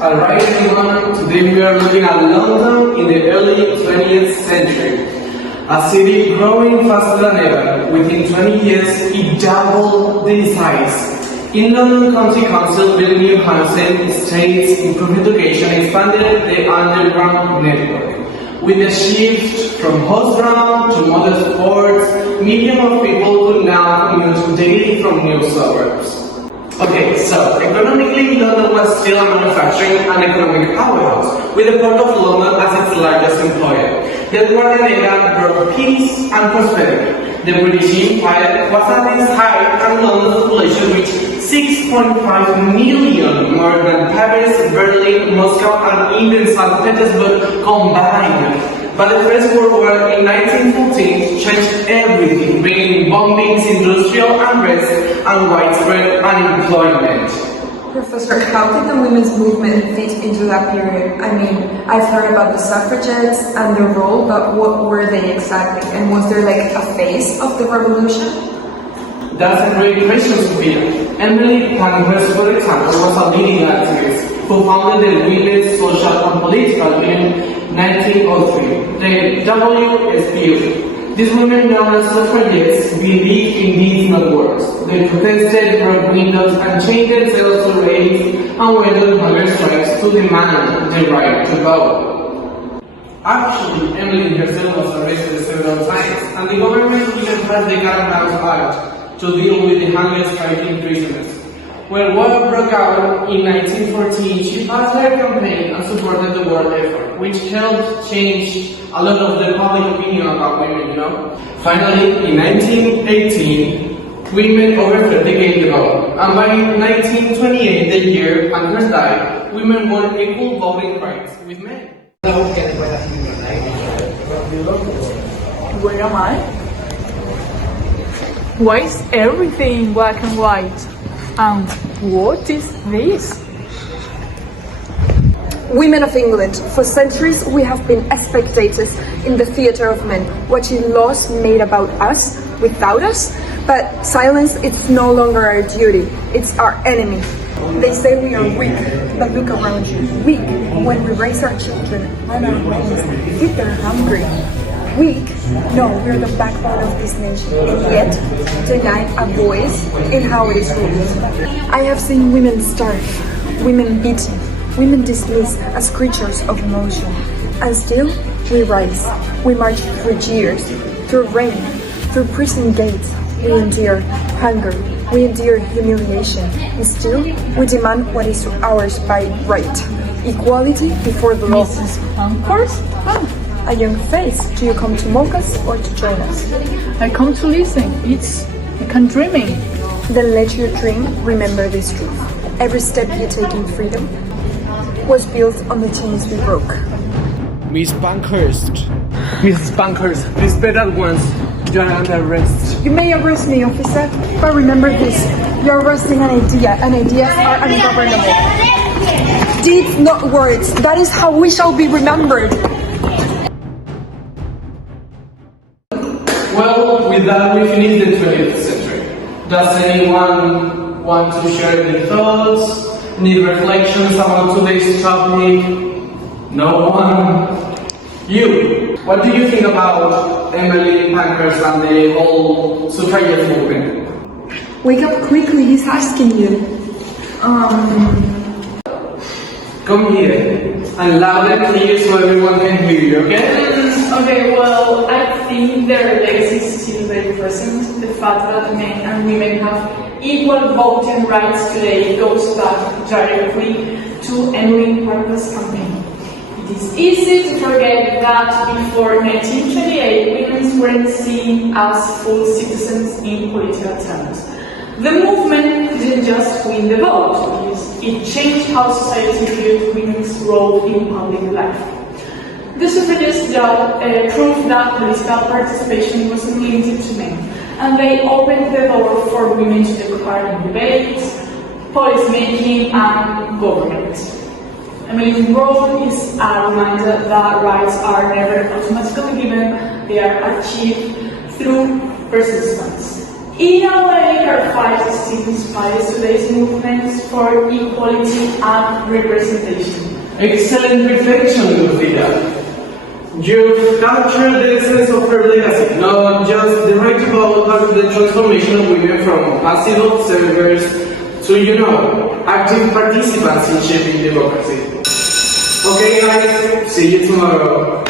Alright everyone, today we are looking at London in the early 20th century. A city growing faster than ever. Within 20 years, it doubled in size. In London County Council, built new housing, estates, improved education, expanded the underground network. With the shift from horse drawn to motorsports, millions of people could now commute daily from new suburbs. Okay, so economically, London was still a manufacturing and economic powerhouse, with the Port of London as its largest employer. The Guardian era brought peace and prosperity. The British Empire was at its height, and London's population reached 6.5 million, more than Paris, Berlin, Moscow, and even St. Petersburg combined. But the First World War in 1914 changed everything, bringing bombings, industrial unrest, and widespread unemployment. Professor, how did the women's movement fit into that period? I mean, I've heard about the suffragettes and their role, but what were they exactly? And was there like a phase of the revolution? That's a great question, Sophia. Emmeline, Pankhurst, for example, was a leading activist who founded the Women's Social and Political Union 1903, the WSPU. These women, known as suffragettes, believed in needs, not words. They protested, broke windows, and chained themselves to raids and went on hunger strikes to demand the right to vote. Actually, Emmeline herself was arrested several times, and the government even passed the Gun Act to deal with the hunger striking prisoners. When war broke out in 1914, she passed her campaign and supported the war effort, which helped change a lot of the public opinion about women, Finally, in 1918, women overthrew the vote, and by 1928, the year Pankhurst died, women won equal voting rights with men. Where am I? Why is everything black and white? And what is this? Women of England, for centuries we have been spectators in the theatre of men, watching laws made about us, without us, but silence is no longer our duty, it's our enemy. They say we are weak, but look around you. Weak when we raise our children, run our homes, feed their hungry. Weak? No, we're the backbone of this nation, and yet denied a voice in how it is ruled. I have seen women starve, women beaten, women dismissed as creatures of emotion, and still we rise. We march through years, through rain, through prison gates. We endure hunger, we endure humiliation, and still we demand what is ours by right: equality before the law. Mrs. Pankhurst? A young face. Do you come to mock us or to join us? I come to listen. It's like I'm dreaming. Then let your dream remember this truth. Every step you take in freedom was built on the chains we broke. Miss Pankhurst. Mrs. Pankhurst, please bed at once. You are under arrest. You may arrest me, officer, but remember this. You're arresting an idea, and ideas are ungovernable. Deeds, not words. That is how we shall be remembered. Well, with that we finish the 20th century. Does anyone want to share any thoughts, any reflections about today's topic? No one? You, what do you think about Emmeline Pankhurst and the whole suffragette movement? Wake up quickly, he's asking you. Come here, and loud and clear so everyone can hear you, okay? Okay, well, I think their legacy is still very present. The fact that men and women have equal voting rights today goes back directly to Emmeline Pankhurst's campaign. It is easy to forget that before 1928, women weren't seen as full citizens in political terms. The movement didn't just win the vote, it changed how society viewed women's role in public life. The suffragettes proved that political participation wasn't limited to men, and they opened the door for women to take part in debates, policy making, and government. I mean, role is a reminder that rights are never automatically given, they are achieved through persistence. In a way, her fight is still inspires today's movements for equality and representation. Excellent reflection, Lucía. You've captured the essence of her legacy, not just the right to vote, but the transformation of women from passive observers to, active participants in shaping democracy. Okay guys, see you tomorrow.